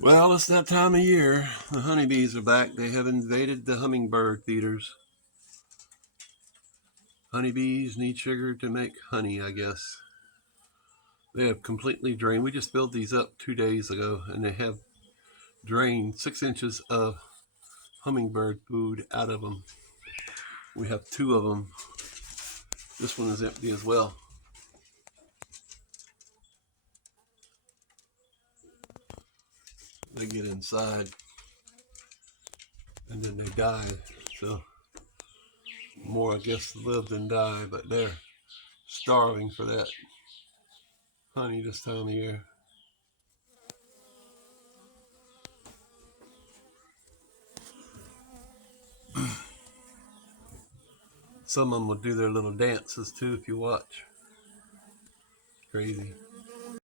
Well, it's that time of year. The honeybees are back. They have invaded the hummingbird feeders. Honeybees need sugar to make honey, I guess. They have completely drained. We just built these up 2 days ago, and they have drained 6 inches of hummingbird food out of them. We have two of them. This one is empty as well. They get inside and then they die. So more, I guess, live than die, but they're starving for that honey this time of year. Some of them will do their little dances too if you watch. Crazy.